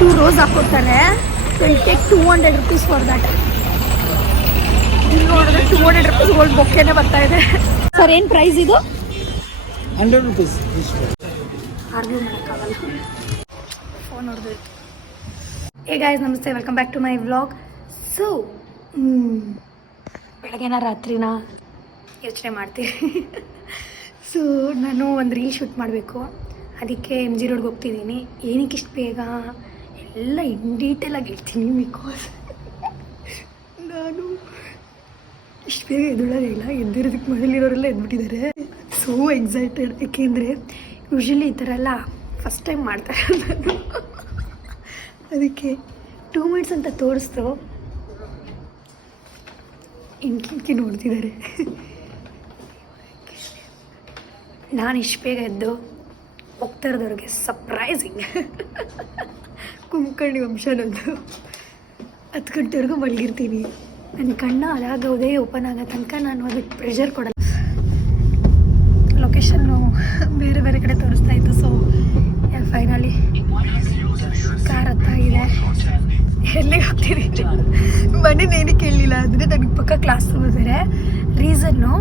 2 rose ಹಾಕೊಡ್ತಾರೆ. Will take 200 rupees for that. ಇಲ್ಲಿ ನೋಡಿದ್ರೆ 200 rupees ಗೋಲ್ಡ್ ಬೊಕ್ಕೆನೇ ಬರ್ತಾ ಇದೆ. ಸರ್ ಏನು ಪ್ರೈಸ್ ಇದು? 100 rupees. ಆರ್ಗ್ಯೂ ಮಾಡೋಕ್ಕಾಗಲ್ಲ. ಫೋನ್ ನೋಡಿದ್ರೆ. Hey guys, namaste, welcome back to my vlog. So ಬೆಳಗ್ಗೆನ ರಾತ್ರಿನ ಯೋಚನೆ ಮಾಡ್ತೀನಿ. ಸೊ ನಾನು ಒಂದು ರೀಲ್ ಶೂಟ್ ಮಾಡಬೇಕು, ಅದಕ್ಕೆ MG ರೋಡ್ಗೆ ಹೋಗ್ತಿದ್ದೀನಿ. ಏನಕ್ಕೆ ಇಷ್ಟು ಬೇಗ ಎಲ್ಲ ಇನ್ ಡೀಟೇಲಾಗಿ ಹೇಳ್ತೀನಿ. ಬಿಕಾಸ್ ನಾನು ಇಷ್ಟು ಬೇಗ ಎದ್ದೇಳೋದೇ ಇಲ್ಲ. ಎದ್ದಿರೋದಕ್ಕೆ ಮನೇಲಿರೋರೆಲ್ಲ ಎದ್ಬಿಟ್ಟಿದ್ದಾರೆ. So excited. ಏಕೆಂದರೆ ಯೂಶ್ವಲಿ ಈ ಥರ ಎಲ್ಲ ಫಸ್ಟ್ ಟೈಮ್ ಮಾಡ್ತಾರೆ ನಾನು. ಅದಕ್ಕೆ 2 minutes ಅಂತ ತೋರಿಸ್ತು. ಇಂಕಿ ನೋಡ್ತಿದ್ದಾರೆ. ನಾನು ಇಷ್ಟು ಬೇಗ ಎದ್ದು ಹೋಗ್ತಾ ಇರೋದವ್ರಿಗೆ ಸರ್ಪ್ರೈಸಿಂಗ್. ಕುಂಕರ್ಣಿ ವಂಶನೊಂದು 10 ಗಂಟೆವರೆಗೂ ಮಲಗಿರ್ತೀನಿ. ನನ್ನ ಕಣ್ಣ ಅದಾಗೌದೇ ಓಪನ್ ಆಗೋ ತನಕ ನಾನು ಅದಕ್ಕೆ ಪ್ರೆಷರ್ ಕೊಡಲ್ಲ. ಲೊಕೇಶನ್ನು ಬೇರೆ ಬೇರೆ ಕಡೆ ತೋರಿಸ್ತಾ ಇತ್ತು. ಸೊ ಫೈನಲಿ ಕಾರ್ ಹತ್ತಾಗಿದೆ. ಎಲ್ಲಿಗೆ ಹೋಗ್ತೀನಿ ಮನೇಲಿ ಏನಕ್ಕೆ ಕೇಳಲಿಲ್ಲ ಅಂದರೆ ನನಗೆ ಪಕ್ಕ ಕ್ಲಾಸ್ ತಗೋತಾರೆ. ರೀಸನ್ನು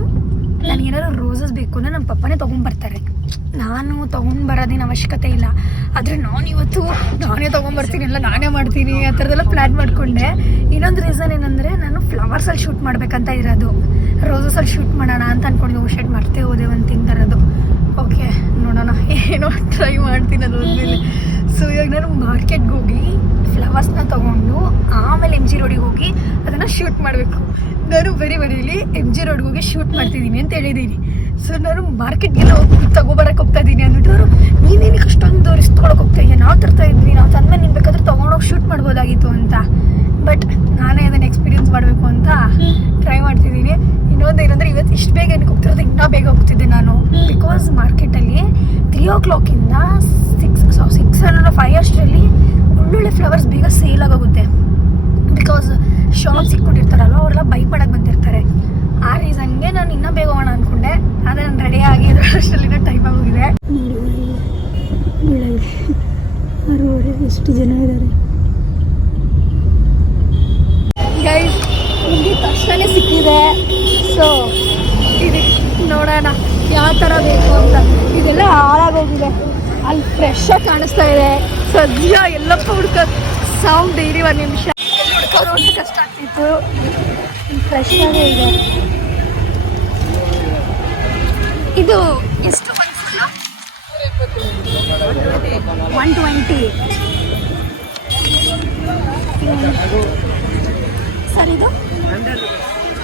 ನನಗೇನಾದ್ರು ರೋಸಸ್ ಬೇಕು ಅಂದರೆ ನಮ್ಮ ಪಪ್ಪನೇ ತೊಗೊಂಬರ್ತಾರೆ. ನಾನು ತೊಗೊಂಡ್ಬರೋದೇನು ಅವಶ್ಯಕತೆ ಇಲ್ಲ. ಆದರೆ ನಾನಿವತ್ತು ನಾನೇ ತೊಗೊಂಬರ್ತೀನಿ, ಎಲ್ಲ ನಾನೇ ಮಾಡ್ತೀನಿ, ಆ ಥರದ್ದೆಲ್ಲ ಪ್ಲ್ಯಾನ್ ಮಾಡಿಕೊಂಡೆ. ಇನ್ನೊಂದು ರೀಸನ್ ಏನಂದರೆ ನಾನು ಫ್ಲವರ್ಸಲ್ಲಿ ಶೂಟ್ ಮಾಡಬೇಕಂತ ಇರೋದು. ರೋಸಸಲ್ಲಿ ಶೂಟ್ ಮಾಡೋಣ ಅಂತ ಅಂದ್ಕೊಂಡು ಶೂಟ್ ಮಾಡ್ತೇ ಹೋದೆ ಒಂದು ತಿಂಗಳಿರೋದು. ಓಕೆ, ನೋಡೋಣ, ಏನೋ ಟ್ರೈ ಮಾಡ್ತೀನಿ ಅದ್ರ. ಸೊ ಇವಾಗ ನಾನು ಮಾರ್ಕೆಟ್ಗೆ ಹೋಗಿ ಫ್ಲವರ್ಸ್ನ ತೊಗೊಂಡು ಆಮೇಲೆ MG ರೋಡಿಗೆ ಹೋಗಿ ಅದನ್ನು ಶೂಟ್ ಮಾಡಬೇಕು. ನಾನು ಬರೀ ಮನೆಯಲ್ಲಿ MG ರೋಡ್ಗೆ ಹೋಗಿ ಶೂಟ್ ಮಾಡ್ತಿದ್ದೀನಿ ಅಂತ ಹೇಳಿದ್ದೀನಿ. ಸೊ ನಾನು ಮಾರ್ಕೆಟ್ಗೆಲ್ಲ ಹೋಗಿ ತೊಗೊಬರಕ್ಕೆ ಹೋಗ್ತಾ ಇದ್ದೀನಿ ಅಂದ್ಬಿಟ್ಟು ಅವರು ನೀವೇನಕ್ಕೆ ಅಷ್ಟೊಂದು ರಿಸ್ಕ್ ತೊಗೊಳಕ್ಕೆ ಹೋಗ್ತಾ ಇದ್ದೀನಿ, ನಾವು ತರ್ತಾ ಇದ್ವಿ, ನಾವು ತಂದ್ಮೇಲೆ ನಿಮ್ಗೆ ಬೇಕಾದ್ರೆ ತೊಗೊಂಡೋಗಿ ಶೂಟ್ ಮಾಡ್ಬೋದಾಗಿತ್ತು ಅಂತ. ಬಟ್ ನಾನೇ ಅದನ್ನು ಎಕ್ಸ್ಪೀರಿಯನ್ಸ್ ಮಾಡಬೇಕು ಅಂತ ಟ್ರೈ ಮಾಡ್ತಿದ್ದೀನಿ. ಇನ್ನೊಂದು ಏನಂದರೆ ಇವತ್ತು ಇಷ್ಟು ಬೇಗ ಏನಕ್ಕೆ ಹೋಗ್ತಿರೋದು, ಇನ್ನೂ ಬೇಗ ಹೋಗ್ತಿದ್ದೆ ನಾನು. ಬಿಕಾಸ್ ಮಾರ್ಕೆಟಲ್ಲಿ 3 o'clock 6 ಅಷ್ಟರಲ್ಲಿ ಒಳ್ಳೊಳ್ಳೆ ಫ್ಲವರ್ಸ್ ಬೇಗ ಸೇಲ್ ಆಗೋಗುತ್ತೆ. ಬಿಕಾಸ್ ಶಾಪ್ ಸಿಕ್ಕೊಂಡಿರ್ತಾರಲ್ವ, ಅವರೆಲ್ಲ ಬೈ ಮಾಡಕ್ಕೆ ಬಂದಿರ್ತಾರೆ. ಆ ರೀಸನ್ಗೆ ನಾನು ಇನ್ನೂ ಬೇಗ ಹೋಗೋಣ ಅಂದ್ಕೊಂಡೆ. ಆದರೆ ನಾನು ರೆಡಿಯಾಗಿ ಅಷ್ಟರಲ್ಲಿನ ಟೈಮ್ ಆಗೋಗಿದೆ. 6:30 ಎಷ್ಟು ಜನ ಇದ್ದಾರೆ ಗೈಸ್. ನಿಮಗೆ ತಕ್ಷಣ ಸಿಕ್ಕಿದೆ. ಸೊ ಇದು ನೋಡೋಣ ಯಾವ ಥರ ಬೇಕು ಅಂತ. ಇದೆಲ್ಲ ಹಾಳಾಗೋಗಿದೆ. ಅಲ್ಲಿ ಫ್ರೆಶ್ಶಾಗಿ ಕಾಣಿಸ್ತಾ ಇದೆ. ಸದ್ಯ ಎಲ್ಲಪ್ಪ ಹುಡ್ಕೋದು ಸೌಂಡ್ ಡೈಲಿ 1 ನಿಮಿಷ ಹುಡ್ಕೋದು ಅಂತ ಕಷ್ಟ ಆಗ್ತಿತ್ತು. ಫ್ರೆಶ್ ಆಗೇ ಇದೆ. ಇದು ಎಷ್ಟು ಬಂತು? 120 ಸರ್. ಇದು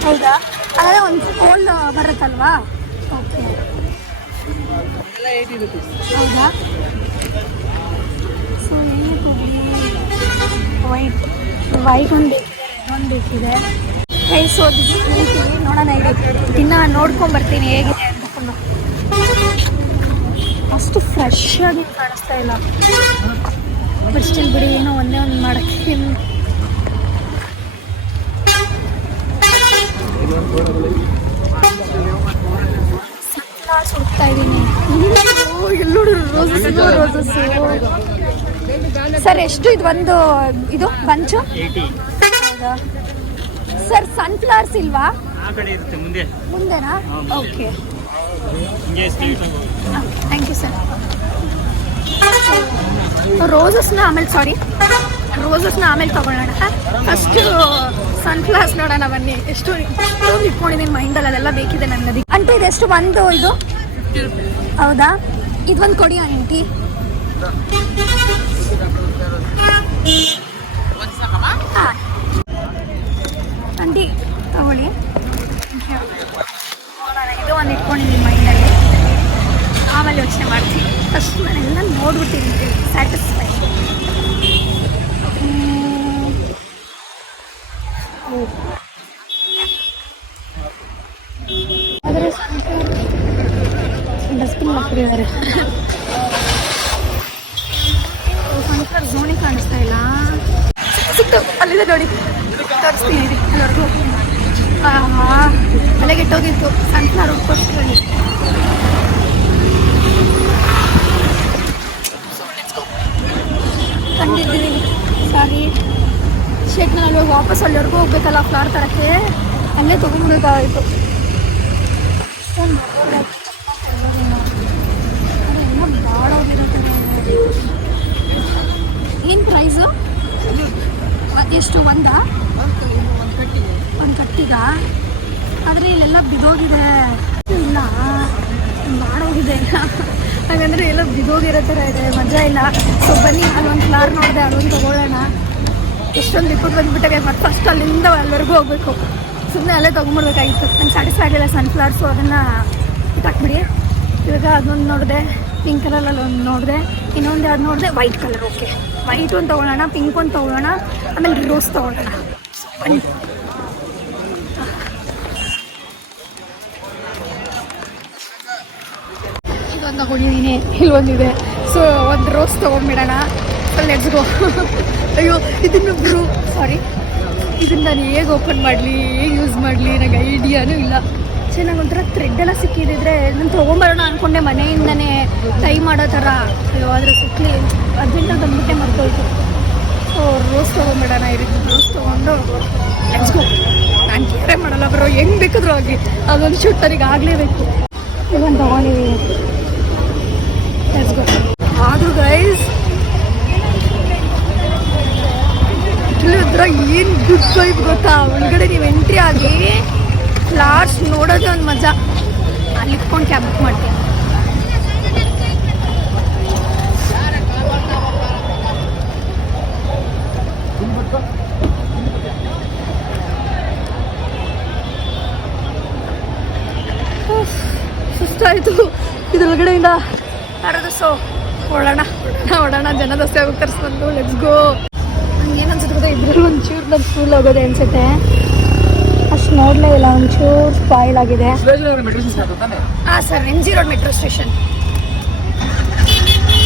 ಹೌದಾ? ಅದೇ ಒಂದು ಕೋಲ್ಡ್ ಬರುತ್ತಲ್ವಾ? ಓಕೆ, ಹೌದಾ? ಸೊ ವೈಟ್ ಒಂದು ಬೇಕಿದೆ, ರೆಡ್ ಒಂದು ಬೇಕಿದೆ. ಪ್ರೈಸ್ ಹೇಳ್ತೀನಿ, ನೋಡೋಣ. ಇನ್ನು ನೋಡ್ಕೊಂಬರ್ತೀನಿ ಹೇಗಿದೆ ಅಂತ. ಫುಲ್ಲು ಅಷ್ಟು ಫ್ರೆಶ್ ಆಗಿ ಕಾಣಿಸ್ತಾ ಇಲ್ಲ. ಬಟ್ ಸ್ಟಿಲ್ ಬಿಡಿ, ಏನೋ ಒಂದೇ ಒಂದು ಮಾಡೋಕ್ಕೆ ಹುಡುಕ್ತಾ ಇದ್ದೀನಿ. ಎಲ್ಲೋಡು ರೋಸಸ್. ಸರ್ ಎಷ್ಟು ಇದು ಒಂದು ಇದು ಬಂಚು? ಹೌದಾ ಸರ್? ಸನ್ಫ್ಲವರ್ಸ್ ಇಲ್ವಾ? ಮುಂದೆನಾ? Okay, thank you sir. ರೋಸಸ್ನ ಆಮೇಲೆ ತೊಗೊಳ್ಳೋಣ. ಫಸ್ಟು ಸನ್ಫ್ಲವರ್ಸ್ ನೋಡೋಣ ಬನ್ನಿ. ಎಷ್ಟು ಇಟ್ಕೊಂಡಿದ್ದೀನಿ ಮೈಂಡಲ್ಲಿ, ಅದೆಲ್ಲ ಬೇಕಿದೆ ನನಗೆ. ಅಂಟು ಇದೆಷ್ಟು ಒಂದು ಇದು? ಹೌದಾ? ಇದೊಂದು ಕೊಡಿ ಆಂಟಿ. ಆಂಟಿ ತಗೊಳ್ಳಿ. ನೋಡೋಣ, ಇದು ಒಂದು ಇಟ್ಕೊಂಡಿದ್ದೀನಿ ಮೈಂಡಲ್ಲಿ, ಆಮೇಲೆ ಯೋಚನೆ ಮಾಡ್ತೀನಿ. ಫಸ್ಟ್ ನಾನೆಲ್ಲ ನೋಡ್ಬಿಟ್ಟಿದ್ದೀನಿ, ಸ್ಯಾಟಿಸ್ಫೈ. ಆದರೆ ಡಸ್ಟ್ಬಿನ್ ಹಾಕಿದ್ದಾರೆ. ಸನ್ಫ್ಲವರ್ ಝೋನಿ ಕಾಣಿಸ್ತಾ ಇಲ್ಲ. ಸಿಕ್ತು, ಅಲ್ಲಿದೆ ನೋಡಿ, ತೋರಿಸ್ತೀನಿ ಎಲ್ಲರಿಗೂ. ಅಲ್ಲಿಗೆ ಇಟ್ಟೋಗಿತ್ತು ಸನ್ಫ್ಲವರ್ ಉಟ್ಕೊಳ್ತೀವಿ. ಕಂಡಿದ್ದೀವಿ. ಸಾರಿ ಶೇಟ್ನಲ್ಲಿ ಹೋಗಿ ವಾಪಸ್ ಅಲ್ಲಿವರೆಗೂ ಹೋಗ್ಬೇಕಲ್ಲ ಫ್ಲವರ್ ತರಕ್ಕೆ, ಅಲ್ಲೇ ತೊಗೊಂಡ್ಬಿಡೋಕ್ಕಾಯಿತು. ಏನು ಪ್ರೈಸು? ಎಷ್ಟು ಒಂದು ಕಟ್ಟಿಗ? ಆದರೆ ಇಲ್ಲೆಲ್ಲ ಬಿದೋಗಿದೆ. ಇಲ್ಲ ಬಾಡೋಗಿದೆ, ಹಾಗಂದರೆ ಎಲ್ಲ ಬಿದೋಗಿರೋ ಥರ ಇದೆ, ಮಜಾ ಇಲ್ಲ. ಸೊ ಬನ್ನಿ, ಅಲ್ಲೊಂದು ಫ್ಲವರ್ ನೋಡಿದೆ, ಅದೊಂದು ತೊಗೊಳ್ಳೋಣ. ಎಷ್ಟೊಂದು ಲಿಕ್ವಿಡ್ ಬಂದುಬಿಟ್ಟಾಗೆ, ಮತ್ತು ಫಸ್ಟ್ ಅಲ್ಲಿಂದ ಅಲ್ಲಿವರೆಗೂ ಹೋಗಬೇಕು. ಸುಮ್ಮನೆ ಅಲ್ಲೇ ತೊಗೊಂಡ್ಬಿಡ್ಬೇಕಾಗಿತ್ತು. ನಂಗೆ ಸ್ಯಾಟಿಸ್ಫೈ ಆಗಿಲ್ಲ ಸನ್ಫ್ಲವರ್ಸು, ಅದನ್ನು ಬಿಟ್ಟಾಕ್ಬಿಡಿ. ಇವಾಗ ಅದೊಂದು ನೋಡಿದೆ, ಪಿಂಕ್ ಕಲರಲ್ಲಿ ಒಂದು ನೋಡಿದೆ, ಇನ್ನೊಂದು ಯಾವ್ದು ನೋಡಿದೆ, ವೈಟ್ ಕಲರ್. ಓಕೆ, ವೈಟ್ ಒಂದು ತೊಗೊಳ್ಳೋಣ, ಪಿಂಕ್ ಒಂದು ತೊಗೊಳ್ಳೋಣ, ಆಮೇಲೆ ರೋಸ್ ತೊಗೊಳ್ಳೋಣ. ಬನ್ನಿ. ಇದೊಂದು ತಗೊಂಡಿದ್ದೀನಿ, ಇಲ್ಲೊಂದಿದೆ. ಸೊ ಒಂದು ರೋಸ್ ತೊಗೊಂಡ್ಬಿಡೋಣ. Let's go. ಅಯ್ಯೋ ಇದನ್ನೊಬ್ರು ಸಾರಿ, ಇದನ್ನು ನಾನು ಹೇಗೆ ಓಪನ್ ಮಾಡಲಿ, ಹೇಗೆ ಯೂಸ್ ಮಾಡಲಿ, ನನಗೆ ಐಡಿಯಾನೂ ಇಲ್ಲ. ಚೆನ್ನಾಗಿ ಒಂಥರ ಥ್ರೆಡ್ಡೆಲ್ಲ ಸಿಕ್ಕಿದ್ರೆ ನಾನು ತೊಗೊಂಬರೋಣ ಅಂದ್ಕೊಂಡೆ, ಮನೆಯಿಂದನೇ ಟೈ ಮಾಡೋ ಥರ. ಅಯ್ಯೋ ಆದರೆ ಸಿಕ್ಕಲಿ, ಅರ್ಜೆಂಟಾಗಿ ಬಂದ್ಬಿಟ್ಟೆ ಮರ್ತೋಯ್ತು. So rose ತೊಗೊಂಬಿಡೋಣ. ಈ ರೀತಿ ರೋಸ್ ತೊಗೊಂಡು ಲೆಟ್ಸ್ ಗೋ. ನಾನು ಕೇರೆ ಮಾಡಲ್ಲ ಬರೋ, ಹೆಂಗೆ ಬೇಕಾದರೂ ಆಗಲಿ, ಅದೊಂದು ಶೂಟ್ ನನಗೆ ಆಗಲೇಬೇಕು. ಇದೊಂದು ತೊಗೊಂಡಿದ್ದೀನಿ. Let's go. ಆದರೂ ಗೈಸ್ ಇದ್ರ ಏನು ಗುಡ್ ವೈಬ್ ಗೊತ್ತಾ? ಒಳಗಡೆ ನೀವು ಎಂಟ್ರಿ ಆಗಿ ಫ್ಲವರ್ಸ್ ನೋಡೋದೇ ಒಂದು ಮಜಾ. ಅಲ್ಲಿ ಇಟ್ಕೊಂಡು ಕ್ಯಾಬ್ ಬುಕ್ ಮಾಡ್ತೀನಿ. ಸುಸ್ತಾಯಿತು ಇದ್ರೊಳಗಡೆಯಿಂದ ಬರೋದು. ಸೊ ಓಡೋಣ ಜನ ದೋಸೆ ಹೋಗಿ ತರಿಸ್ಕೊಂಡು ಲೆಟ್ಸ್ ಗೋ. ನಂಗೆ ಏನು ಅನ್ಸುತ್ತೆ ಗೊತ್ತಾ, ಇದ್ರಲ್ಲಿ ಒಂಚೂರು ನಮ್ಮ ಫುಲ್ ಆಗೋದೆ ಅನ್ಸುತ್ತೆ. ಅಷ್ಟು ನೋಡಲೇ ಇಲ್ಲ, ಒಂಚೂರು ಸ್ಪಾಯ್ಲ್ ಆಗಿದೆ. ಹಾಂ sir, MG road metro station.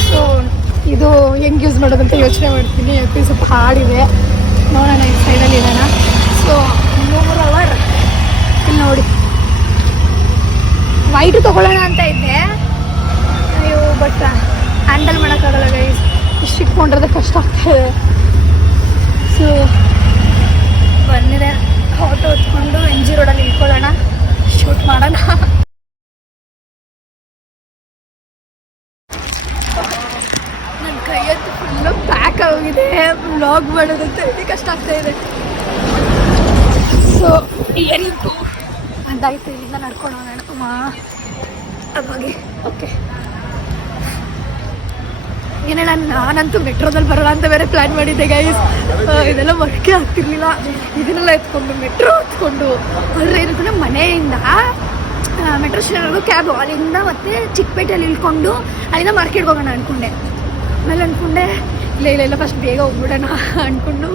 So ಇದು ಹೆಂಗೆ ಯೂಸ್ ಮಾಡೋದಂತ ಯೋಚನೆ ಮಾಡ್ತೀನಿ. ಯಾಕೆ ಸ್ವಲ್ಪ ಹಾಡಿದೆ, ನೋಡೋಣ ಈ ಸೈಡಲ್ಲಿ ಇರೋಣ. ಸೊ 3 ಅವರ್ ಇಲ್ಲಿ ನೋಡಿ. ವೈಟು ತೊಗೊಳ್ಳೋಣ ಅಂತ ಇದ್ದೆ, ಅಯ್ಯೋ ಬಟ್ ಹ್ಯಾಂಡಲ್ ಮಾಡೋಕ್ಕಾಗಲ್ಲ ಗೈಸ್, ಇಷ್ಟು ಇಟ್ಕೊಂಡಿರೋದೇ ಕಷ್ಟ ಆಗ್ತಾಯಿದೆ. ಸೊ ಬಂದಿದೆ, ಆಟೋ ಹೊತ್ಕೊಂಡು MG ರೋಡಲ್ಲಿ ಇಟ್ಕೊಳ್ಳೋಣ, ಶೂಟ್ ಮಾಡೋಣ. ನನ್ನ ಕೈಯಂತೂ ಫುಲ್ಲು ಪ್ಯಾಕ್ ಆಗೋಗಿದೆ, ವ್ಲಾಗ್ ಮಾಡೋದಂತ ಹೇಳಿ ಕಷ್ಟ ಆಗ್ತಾಯಿದೆ. ಸೊ ಏನಿತ್ತು ಅಂದಾಯ್ತು, ಇಲ್ಲಿಂದ ನಡ್ಕೊಂಡು ಹೋಗೋಣ. ಅವಾಗೆ ಓಕೆ ಏನೇಳ, ನಾನಂತೂ ಮೆಟ್ರೋದಲ್ಲಿ ಬರೋಲ್ಲ ಅಂತ ಬೇರೆ ಪ್ಲ್ಯಾನ್ ಮಾಡಿದ್ದೆ ಗೈಸ್. ಇದೆಲ್ಲ ವರ್ಕೇ ಆಗ್ತಿರ್ಲಿಲ್ಲ. ಇದನ್ನೆಲ್ಲ ಎತ್ಕೊಂಡು ಮೆಟ್ರೋ ಹತ್ಕೊಂಡು ಆದರೆ ಏನಂತಂದರೆ ಮನೆಯಿಂದ ಮೆಟ್ರೋ ಸ್ಟೇಷನ್ವರೆಗೂ ಕ್ಯಾಬು, ಅಲ್ಲಿಂದ ಮತ್ತೆ ಚಿಕ್ಕಪೇಟೆಯಲ್ಲಿ ಇಳ್ಕೊಂಡು ಅಲ್ಲಿಂದ ಮಾರ್ಕೆಟ್ಗೆ ಹೋಗೋಣ ಅಂದ್ಕೊಂಡೆ. ಆಮೇಲೆ ಅಂದ್ಕೊಂಡೆ ಇಲ್ಲ ಫಸ್ಟ್ ಬೇಗ ಹೋಗ್ಬಿಡೋಣ ಅಂದ್ಕೊಂಡು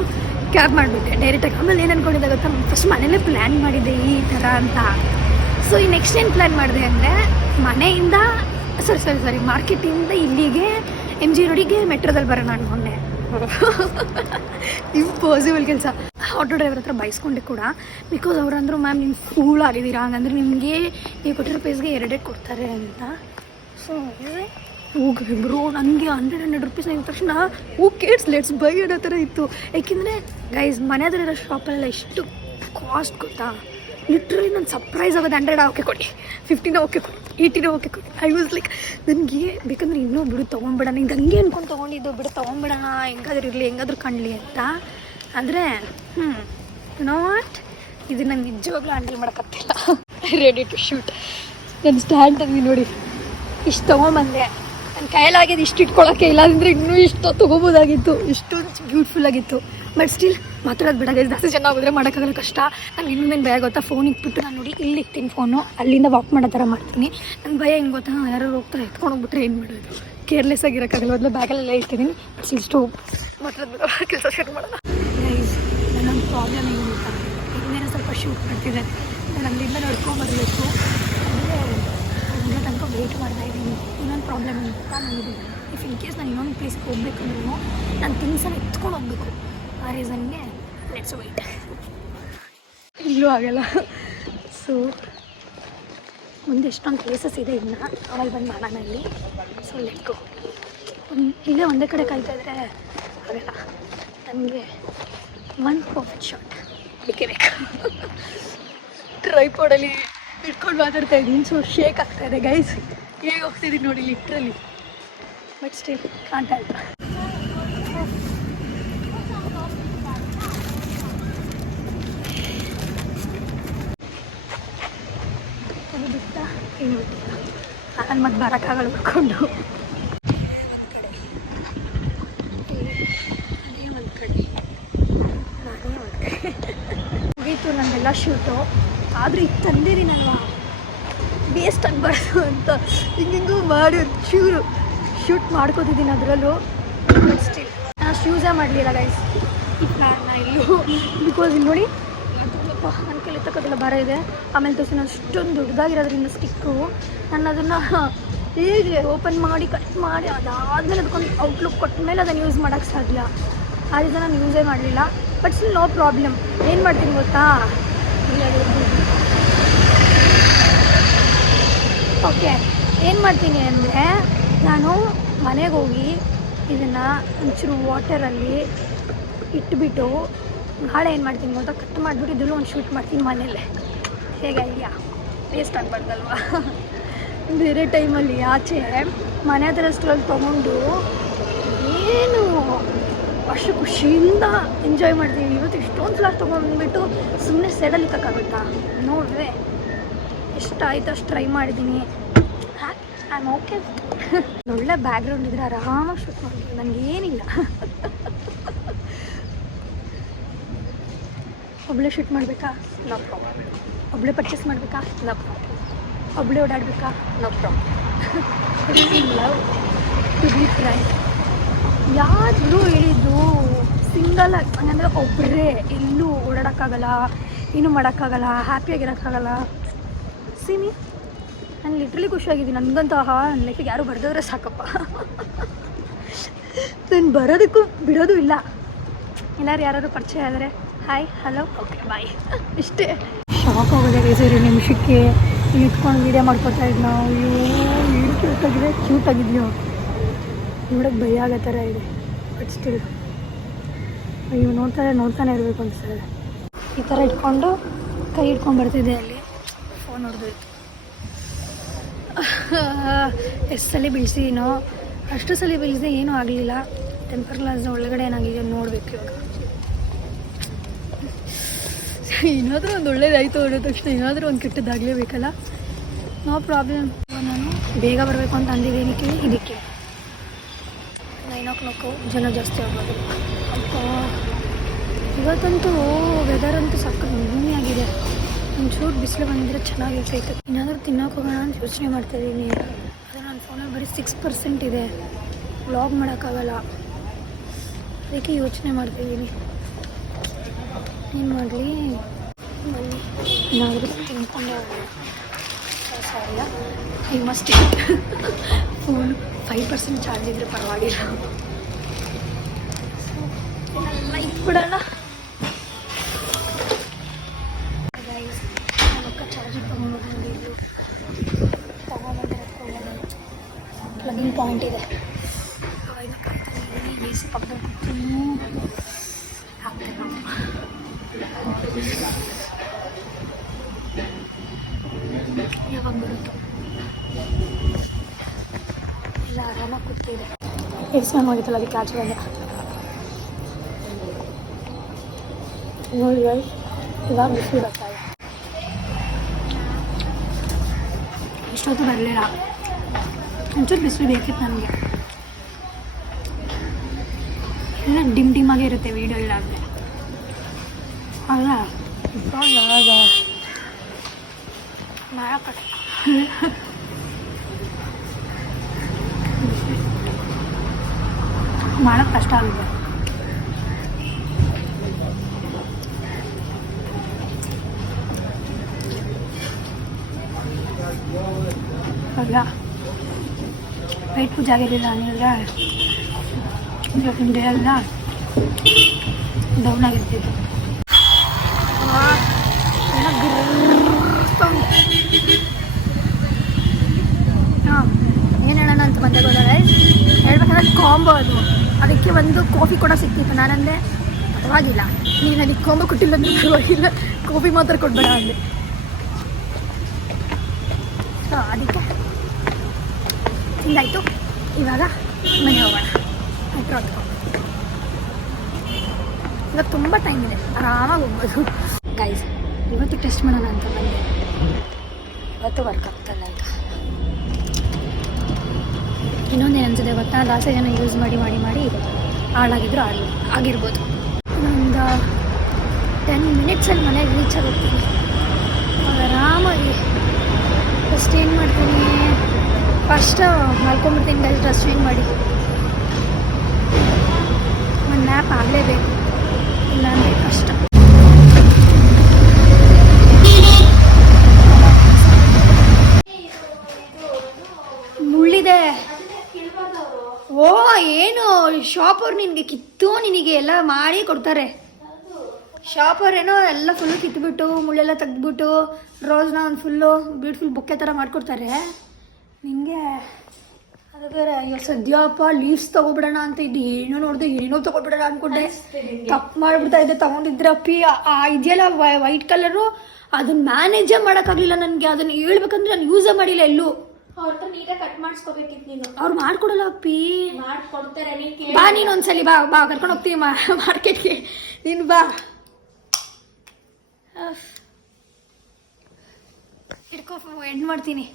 ಕ್ಯಾಬ್ ಮಾಡಿಬಿಟ್ಟೆ ಡೈರೆಕ್ಟಾಗಿ. ಆಮೇಲೆ ಏನು ಅಂದ್ಕೊಂಡಿದ್ದೆ ಗೊತ್ತಾ, ಫಸ್ಟ್ ಮನೇಲೇ ಪ್ಲ್ಯಾನ್ ಮಾಡಿದ್ದೆ ಈ ಥರ ಅಂತ. ಸೊ ಈ ನೆಕ್ಸ್ಟ್ ಏನು ಪ್ಲ್ಯಾನ್ ಮಾಡಿದೆ ಅಂದರೆ, ಮನೆಯಿಂದ ಸಾರಿ ಮಾರ್ಕೆಟಿಂದ ಇಲ್ಲಿಗೆ MG ರೋಡಿಗೆ ಮೆಟ್ರೋದಲ್ಲಿ ಬರೋಣ ಅಂದ್ಕೊಂಡೆ. ಇಂಪಾಸಿಬಲ್ ಕೆಲಸ. ಆಟೋ ಡ್ರೈವರ್ ಹತ್ರ ಬೈಸ್ಕೊಂಡೆ ಕೂಡ, ಬಿಕಾಸ್ ಅವ್ರು ಅಂದರು ಮ್ಯಾಮ್ ನೀವು ಫೂಲ್ ಆಗಿದ್ದೀರಾ, ಹಂಗಂದ್ರೆ ನಿಮಗೆ ನೀವು ಕೊಟ್ಟಿರೋ ಪ್ರೈಸ್ಗೆ 2 ಕೊಡ್ತಾರೆ ಅಂತ. ಸೊ ಹೋಗಿ ಬ್ರೋ, ನನಗೆ 100 ರೂಪೀಸ್ ಆಗಿದ ತಕ್ಷಣ ಕೇಟ್ಸ್ ಲೆಟ್ಸ್ ಬೈ ಅನ್ನೋ ಥರ ಇತ್ತು. ಯಾಕೆಂದರೆ ಗೈಸ್ ಮನೆ ಹತ್ರ ಇರೋ ಶಾಪಲ್ಲೆಲ್ಲ ಎಷ್ಟು ಕಾಸ್ಟ್ ಗೊತ್ತಾ, ಲಿಟ್ರಲಿ ನಾನು ಸರ್ಪ್ರೈಸ್ ಆಗೋದು. 100 ಓಕೆ ಕೊಡಿ, 50 ಓಕೆ ಕೊಡಿ, 80 ಓಕೆ ಕೊಡಿ. ಐ ವಾಸ್ ಲೈಕ್ ನನಗೆ ಬೇಕಂದ್ರೆ ಇನ್ನೂ ಬಿಡು ತೊಗೊಂಬಿಡೋಣ, ಹಿಂಗೆ ಹಂಗೆ ಅಂದ್ಕೊಂಡು ತೊಗೊಂಡಿದ್ದು, ಬಿಡು ತೊಗೊಂಬಿಡೋಣ, ಹೆಂಗಾದ್ರೂ ಇರಲಿ, ಹೆಂಗಾದ್ರೂ ಕಾಣಲಿ ಅಂತ. ಆದರೆ ನೋ ವಾಟ್, ಇದು ನಂಗೆ ನಿಜವಾಗ್ಲೂ ಹ್ಯಾಂಡಲ್ ಮಾಡೋಕ್ಕಾಗ್ತಿಲ್ಲ. Ready to shoot. ನನ್ನ ಸ್ಟ್ಯಾಂಡ್ ತಂದು ನೋಡಿ, ಇಷ್ಟು ತೊಗೊಂಬಂದೆ. ನನ್ನ ಕೈಲಾಗಿದ್ದು ಇಷ್ಟು ಇಟ್ಕೊಳ್ಳೋಕ್ಕೆ, ಇಲ್ಲಾಂದರೆ ಇನ್ನೂ ಇಷ್ಟು ತೊಗೋಬೋದಾಗಿತ್ತು. ಇಷ್ಟೊಂದು ಬ್ಯೂಟಿಫುಲ್ ಆಗಿತ್ತು. ಬಟ್ ಸ್ಟಿಲ್ ಮಾತಾಡೋದು ಬಿಡೋದು, ಜಾಸ್ತಿ ಜನ ಹೋದರೆ ಮಾಡೋಕ್ಕಾಗಲ್ಲ, ಕಷ್ಟ. ನನಗೆ ಇನ್ನೊಂದೇನು ಭಯ ಗೊತ್ತಾ, ಫೋನ್ ಇಟ್ಬಿಟ್ಟು ನಾನು ನೋಡಿ ಇಲ್ಲಿ ಇಕ್ತೀನಿ ಫೋನು, ಅಲ್ಲಿಂದ ವಾಕ್ ಮಾಡೋ ಥರ ಮಾಡ್ತೀನಿ. ನನ್ನ ಭಯ ಹೆಂಗೆ ಗೊತ್ತಾ, ಯಾರು ಹೋಗ್ತಾರೆ ಎತ್ಕೊಂಡು ಹೋಗ್ಬಿಟ್ರೆ ಏನು ಮಾಡೋದು, ಕೇರ್ಲೆಸ್ ಆಗಿರೋಕ್ಕಾಗಲ್ಲ. ಮೊದಲು ಬ್ಯಾಗಲ್ಲೆಲ್ಲ ಇರ್ತೀನಿ, ಇಷ್ಟು ಮಾತಾಡೋದು ಕೆಲಸ ಶುರು ಮಾಡೋಣ. ನನ್ನ ಪ್ರಾಬ್ಲಮ್ ಏನು ಗೊತ್ತಾ, ಇನ್ನೇನೋ ಸ್ವಲ್ಪ ಶೂಟ್ ಮಾಡ್ತಿದ್ದೆ, ನಾನು ಅಲ್ಲಿಂದ ನಡ್ಕೊಂಬರಬೇಕು, ಅಂದರೆ ಅಲ್ಲಿಂದ ತನಕ ವೆಯ್ಟ್ ಮಾಡ್ತಾಯಿದ್ದೀನಿ. ಇನ್ನೊಂದು ಪ್ರಾಬ್ಲಮ್ ಏನು ಗೊತ್ತಾ, ನನಗೆ ಇಫ್ ಇನ್ ಕೇಸ್ ನಾನು ಇನ್ನೊಂದು ಪ್ಲೇಸ್ಗೆ ಹೋಗ್ಬೇಕಂದ್ರೂ ನಾನು ಥಿಂಗ್ಸನ್ನು ಎತ್ಕೊಂಡು ಹೋಗ್ಬೇಕು. ಆ ರೀಸನ್ಗೆ ಲೆಟ್ಸ್ ವೆಯ್ಟ್. ಇಲ್ಲೂ ಆಗಲ್ಲ. ಸೊ ಮುಂದೆ ಎಷ್ಟೊಂದು ಪ್ಲೇಸಸ್ ಇದೆ, ಇನ್ನು ಆಮೇಲೆ ಬಂದು ಮಾಡೋಣ ಇಲ್ಲಿ. So let go. ಇಲ್ಲೇ ಒಂದೇ ಕಡೆ ಕಾಯ್ತಾ ಇದ್ದರೆ ಆಗಲ್ಲ. ನನಗೆ ಒನ್ ಪರ್ಫೆಕ್ಟ್ ಶಾಟ್ ಬೇಕೇ ಬೇಕು. ಟ್ರೈಪಾಡಲ್ಲಿ ಇಟ್ಕೊಂಡು ಮಾತಾಡ್ತಾ ಇದ್ದೀನಿ, ಸೊ ಶೇಕ್ ಆಗ್ತಾ ಇದೆ ಗೈಸ್. ಹೇಗೆ ಹೋಗ್ತಿದ್ದೀನಿ ನೋಡಿ literally, but still can't help. ಅದು ಬಿಟ್ಟ ಏನು ಬಿಟ್ಟಿಲ್ಲ, ನಾನು ಮತ್ತೆ ಬರೋಕ್ಕಾಗಲ್ಲ ಹುಡ್ಕೊಂಡು. ಮುಗೀತು ನಂದೆಲ್ಲ ಶೂಟು. ಆದರೆ ಈಗ ತಂದಿದ್ದೀನಲ್ವಾ, ವೇಸ್ಟ್ ಆಗಬಾರ್ದು ಅಂತ ಹಿಂಗಿಂಗೂ ಮಾಡಿ ಚೂರು ಶೂಟ್ ಮಾಡ್ಕೋತಿದ್ದೀನಿ ಅದರಲ್ಲೂ. ಬಟ್ ಸ್ಟಿಲ್ ನಾನು ಅಷ್ಟು ಯೂಸೇ ಮಾಡಲಿಲ್ಲ ಗೈಸ್ ಈ ಪ್ಲ್ಯಾನ್ನ ಇಲ್ಲೂ. ಬಿಕಾಸ್ ಇಲ್ಲಿ ನೋಡಿ ನನ್ನ ಕೈಲಿ ತಕ್ಕೋದಿಲ್ಲ ಭಾರ ಇದೆ. ಆಮೇಲೆ ತೋರಿಸಿ ನಾನು ಅಷ್ಟೊಂದು ದೊಡ್ಡದಾಗಿರೋದ್ರಿಂದ ಸ್ಟಿಕ್ಕು, ನಾನು ಅದನ್ನು ಹೇಗೆ ಓಪನ್ ಮಾಡಿ ಕಟ್ ಮಾಡಿ ಅದಾದಮೇಲೆ ಅದಕ್ಕೊಂದು ಔಟ್ಲುಕ್ ಕೊಟ್ಟ ಮೇಲೆ ಅದನ್ನು ಯೂಸ್ ಮಾಡೋಕ್ಕೆ ಸಾಧ್ಯ. ಆ ರೀತಿ ನಾನು ಯೂಸೇ ಮಾಡಲಿಲ್ಲ. But still no problem. ಏನು ಮಾಡ್ತೀನಿ ಗೊತ್ತಾ, ಓಕೆ ಏನು ಮಾಡ್ತೀನಿ ಅಂದರೆ, ನಾನು ಮನೆಗೆ ಹೋಗಿ ಇದನ್ನು ಒಂಚೂರು ವಾಟರಲ್ಲಿ ಇಟ್ಬಿಟ್ಟು ನಾಳೆ ಏನು ಮಾಡ್ತೀನಿ ಗೊತ್ತಾ, ಕಟ್ ಮಾಡಿಬಿಟ್ಟು ಇದನ್ನು ಒಂದು ಶೂಟ್ ಮಾಡ್ತೀನಿ ಮನೆಯಲ್ಲೇ. ಹೇಗೆ ಐಡಿಯಾ? ವೇಸ್ಟ್ ಆಗಬಾರ್ದಲ್ವಾ. ಬೇರೆ ಟೈಮಲ್ಲಿ ಆಚೆ ಮನೆ ಹತ್ರ ಅಷ್ಟರಲ್ಲಿ ತೊಗೊಂಡು ಏನು ಅಷ್ಟು ಖುಷಿಯಿಂದ ಎಂಜಾಯ್ ಮಾಡ್ತೀವಿ. ಇವತ್ತು ಇಷ್ಟೊಂದು ಸಲ ತೊಗೊಂಡ್ಬಿಟ್ಟು ಸುಮ್ಮನೆ ಸೈಡಲ್ಲಿ ಇಕ್ಕಾಗುತ್ತಾ? ನೋಡಿದ್ರೆ ಎಷ್ಟಾಯ್ತು ಅಷ್ಟು ಟ್ರೈ ಮಾಡಿದ್ದೀನಿ. I am okay. ಒಳ್ಳೆ ಬ್ಯಾಕ್ಗ್ರೌಂಡ್ ಇದ್ದರೆ ಆರಾಮಾಗಿ ಶೂಟ್ ಮಾಡ್ತೀನಿ, ನನಗೇನಿಲ್ಲ. ಒಬ್ಬಳೇ ಶೂಟ್ ಮಾಡಬೇಕಾ? No problem. ಒಬ್ಬಳೇ ಪರ್ಚೇಸ್ ಮಾಡಬೇಕಾ? No problem. ಒಬ್ಬಳೇ ಓಡಾಡಬೇಕಾ? No problem. Love to be friend. ಯಾರು ಹೇಳಿದ್ದು ಸಿಂಗಲ್ ಆಗಿ ಹಂಗಂದರೆ ಒಬ್ಬರೇ ಎಲ್ಲೂ ಓಡಾಡೋಕ್ಕಾಗಲ್ಲ, ಏನೂ ಮಾಡೋಕ್ಕಾಗಲ್ಲ, ಹ್ಯಾಪಿಯಾಗಿರೋಕ್ಕಾಗಲ್ಲ. ಸಿಮಿ ನಾನು ಲಿಟ್ರಲಿ ಖುಷಿಯಾಗಿದ್ದೀನಿ. ನನಗಂತೂ ನನ್ನ ಲೈಫಿಗೆ ಯಾರು ಬರ್ದಿದ್ರೆ ಸಾಕಪ್ಪ. ನಾನು ಬರೋದಕ್ಕೂ ಬಿಡೋದು ಇಲ್ಲ. ಎಲ್ಲರೂ ಯಾರಾದ್ರು ಪರಿಚಯ ಆದರೆ ಹಾಯ್ ಹಲೋ ಓಕೆ ಬಾಯ್ ಇಷ್ಟೇ. ಶಾಕ್ ಆಗೋದೆ ಬೇರೆ ನಿಮಿಷಕ್ಕೆ ಇಟ್ಕೊಂಡು ವೀಡಿಯೋ ಮಾಡ್ಕೊತಾ ಇದ್ದು ನಾವು. ಏನು ಕ್ಯೂಟಾಗಿದೆ, ಕ್ಯೂಟಾಗಿದೆಯೋ ನೋಡೋಕ್ಕೆ ಭಯ ಆಗೋ ಥರ ಇದೆ. ಬಟ್ ಸ್ಟಿಲ್ ಅಯ್ಯೋ ನೋಡ್ತಾನೆ ಇರಬೇಕು ಅನ್ಸಲ್ಲ. ಈ ಥರ ಇಟ್ಕೊಂಡು ಕೈ ಇಟ್ಕೊಂಡು ಬರ್ತಿದ್ದೆ, ಅಲ್ಲಿ ಫೋನ್ ಹೊಡೆದೋಯ್ತು. ಎಷ್ಟು ಸಲ ಬೀಳ್ಸಿನೋ ಅಷ್ಟು ಸಲ ಬೀಳಿಸಿದೆ, ಏನೂ ಆಗಲಿಲ್ಲ. ಟೆಂಪರ್ ಗ್ಲಾಸ್ನ ಒಳಗಡೆ ಏನಾಗಿದೆ ನೋಡಬೇಕು ಇವಾಗ. ಏನಾದರೂ ಒಂದು ಒಳ್ಳೇದಾಯಿತು ಅನ್ನೋ ತಕ್ಷಣ ಏನಾದರೂ ಒಂದು ಕೆಟ್ಟದ್ದಾಗಲೇಬೇಕಲ್ಲ. No problem. ನಾನು ಬೇಗ ಬರಬೇಕು ಅಂತ ಅಂದಿದ್ದೇನಕ್ಕೆ ಇದಕ್ಕೆ 9 o'clock ಜನ ಜಾಸ್ತಿ ಆಗೋದು ಅಂತ. ಇವತ್ತಂತೂ ವೆದರ್ ಅಂತೂ ಸಕ್ಕತ್ತು ಭೂಮಿಯಾಗಿದೆ. ಒಂಚೂರು ಬಿಸಿಲು ಬಂದಿದ್ರೆ ಚೆನ್ನಾಗಿರ್ತೈತೆ. ಏನಾದರೂ ತಿನ್ನೋಕೆ ಹೋಗೋಣ ಅಂತ ಯೋಚನೆ ಮಾಡ್ತಾಯಿದ್ದೀನಿ. ಆದರೆ ನನ್ನ ಫೋನಲ್ಲಿ ಬರೀ 6% ಇದೆ, ವ್ಲಾಗ್ ಮಾಡೋಕ್ಕಾಗಲ್ಲ. ಅದಕ್ಕೆ ಯೋಚನೆ ಮಾಡ್ತಾಯಿದ್ದೀನಿ ಏನು ಮಾಡಲಿ. ಬನ್ನಿ ಏನಾದರೂ ತಿನ್ಕೊಂಡೆ ಹೋಗೋಣ. ಸಾರಿಲ್ಲ, ಐ ಮಸ್ಟ್ ಫೋನ್ 5% ಚಾರ್ಜ್ ಇದ್ದರೆ ಪರವಾಗಿಲ್ಲ. ಸೊ ಎಲ್ಲ ಇಟ್ಬಿಡೋಣ. ಚಾರ್ಜಿಂಗ್ ತೊಗೊಂಡ್ಬಂದಿದ್ದು ಪ್ಲಗಿಂಗ್ ಪಾಯಿಂಟ್ ಇದೆ. ಎ ಸಿ ಪಕ್ಕದಲ್ಲಿ ಯಾವಾಗ ಬರುತ್ತೋ ಎಲ್ಲ ಆರಾಮಾಗಿ ಕೂತಿದೆ. ಎಷ್ಟು ಚೆನ್ನಾಗಿತ್ತಲ್ಲ ಅದಕ್ಕೆ ಆಚೆಗೆ ನೋಡಿ. ಇವಾಗ ಬಿಸಿಲು ಬರ್ತಾ ಇದೆ. ಇಷ್ಟೊತ್ತು ಬರಲಿಲ್ಲ, ಒಂಚೂರು ಬಿಸಿಲು ಬೇಕಿತ್ತು ನನಗೆ. ಎಲ್ಲ ಡಿಮ್ ಆಗೇ ಇರುತ್ತೆ ವೀಡಿಯೋ ಇಲ್ಲ ಅಂದರೆ. ಅಲ್ಲ ಮಾಡೋಕ್ಕೆ ಕಷ್ಟ ಆಗಿದೆ. ಅಲ್ಲ ವೈಟ್ ಪೂಜೆ ಆಗಿರಲಿಲ್ಲ ಅಂದರೆ ಇವತ್ತಿನ ಡೇ ಎಲ್ಲ ಡೌನ್ ಆಗಿರ್ತಿತ್ತು. ಹಾಂ ಏನು ಹೇಳೋಣ ಅಂತ ಬಂದೆ ಗೊತ್ತಾಗ ಹೇಳ್ಬೇಕಂದ್ರೆ ಕಾಂಬೋ ಅದು ಅದಕ್ಕೆ ಒಂದು ಕಾಫಿ ಕೂಡ ಸಿಕ್ತಿತ್ತು. ನಾನಂದರೆ ಪರವಾಗಿಲ್ಲ, ನೀನು ನನಗೆ ಕಾಂಬೋ ಕೊಟ್ಟಿಲ್ಲ ಅಂದರೆ ಪರವಾಗಿಲ್ಲ, ಕಾಫಿ ಮಾತ್ರ ಕೊಡಬೇಡ ಅಂದೆ. ಸೊ ಅದಕ್ಕೆ ತಿಂದಾಯಿತು. ಇವಾಗ ಮನೆ ಹೋಗೋಣ. ಮೆಟ್ರೋ ಹತ್ಕೊಂಡು ಇವಾಗ ತುಂಬ ಟೈಮ್ ಇದೆ, ಆರಾಮಾಗಿ ಹೋಗ್ಬೋದು. ಗೈಸ್, ಇವತ್ತು ಟೆಸ್ಟ್ ಮಾಡೋಣ ಅಂತ ಬಂದೆ. ಇವತ್ತು ವರ್ಕ್ ಆಗ್ತಲ್ಲ. ಈಗ ಇನ್ನೊಂದೇನು ಅನ್ಸಿದೆ ಗೊತ್ತಾ, ಜಾಸ್ತಿ ಜನ ಯೂಸ್ ಮಾಡಿ ಮಾಡಿ ಮಾಡಿ ಹಾಳಾಗಿದ್ರು ಆಗಿರ್ಬೋದು. ಒಂದು 10 ಮಿನಿಟ್ಸಲ್ಲಿ ಮನೆಗೆ ರೀಚ್ ಆಗೋಗ್ತೀನಿ. ಆರಾಮಾಗಿ ಫಸ್ಟ್ ಏನು ಮಾಡ್ತೀನಿ, ಫಸ್ಟ್ ಮಲ್ಕೊಂಡ್ಬಿಡ್ತೀನಿ ಗೈಸ್. ಡ್ರೆಸ್ ಚೇಂಜ್ ಮಾಡಿ ಒಂದು ನ್ಯಾಪ್ ಆಗಲೇಬೇಕು, ಇಲ್ಲಾಂದರೆ ಕಷ್ಟ. ಮುಳ್ಳಿದೆ. ಓ ಏನು ಶಾಪವ್ರು ನಿನಗೆ ಕಿತ್ತು ನಿನಗೆ ಎಲ್ಲ ಮಾಡಿ ಕೊಡ್ತಾರೆ. ಶಾಪವ್ರೇನೋ ಎಲ್ಲ ಫುಲ್ಲು ಕಿತ್ಬಿಟ್ಟು ಮುಳ್ಳೆಲ್ಲ ತೆಗೆದ್ಬಿಟ್ಟು ರೋಸ್ನ ಒಂದು ಫುಲ್ಲು ಬ್ಯೂಟಿಫುಲ್ ಬೊಕ್ಕೆ ಥರ ಮಾಡಿಕೊಡ್ತಾರೆ ನಿಮಗೆ. ಅದು ಬೇರೆ ಅಯ್ಯೋ ಸದ್ಯಪ್ಪ ಲೀವ್ಸ್ ತೊಗೊಬಿಡೋಣ ಅಂತ ಇದ್ದು, ಏನೋ ನೋಡಿದೆ ಏನೇನೋ ತೊಗೊಬಿಡೋಣ ಅಂದ್ಕೊಂಡೆ. ತಪ್ಪು ಮಾಡಿಬಿಡ್ತಾ ಇದ್ದೆ. ತೊಗೊಂಡಿದ್ರೆ ಅಪ್ಪಿ ಇದೆಯಲ್ಲ ವೈಟ್ ಕಲರು, ಅದನ್ನ ಮ್ಯಾನೇಜೇ ಮಾಡೋಕ್ಕಾಗಲಿಲ್ಲ ನನಗೆ. ಅದನ್ನು ಹೇಳ್ಬೇಕಂದ್ರೆ ನಾನು ಯೂಸೇ ಮಾಡಿಲ್ಲ ಎಲ್ಲೂ. ಅವ್ರ ನೀಟಾಗಿ ಕಟ್ ಮಾಡಿಸ್ಕೋಬೇಕಿತ್ತು ನೀನು. ಅವ್ರು ಮಾಡ್ಕೊಡಲ್ಲ ಅಪ್ಪಿ. ಮಾಡ್ಕೊಡ್ತಾರೆ. ಬಾ ನೀನು ಒಂದ್ಸಲಿ ಬಾ ಬಾ ಕರ್ಕೊಂಡು ಹೋಗ್ತೀವಿ ಮಾರ್ಕೆಟ್ಗೆ. ನೀನು ಬಾ. ಇಟ್ಕೋ ಎಂಡ್ ಮಾಡ್ತೀನಿ.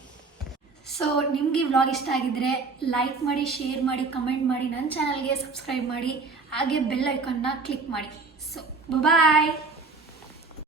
ಸೊ ನಿಮಗೆ ವ್ಲಾಗ್ ಇಷ್ಟ ಆಗಿದ್ರೆ ಲೈಕ್ ಮಾಡಿ, ಶೇರ್ ಮಾಡಿ, ಕಮೆಂಟ್ ಮಾಡಿ, ನನ್ನ ಚಾನಲ್ಗೆ ಸಬ್ಸ್ಕ್ರೈಬ್ ಮಾಡಿ, ಹಾಗೆ ಬೆಲ್ ಐಕಾನ್ನ ಕ್ಲಿಕ್ ಮಾಡಿ. ಸೊ ಬಾಯ್.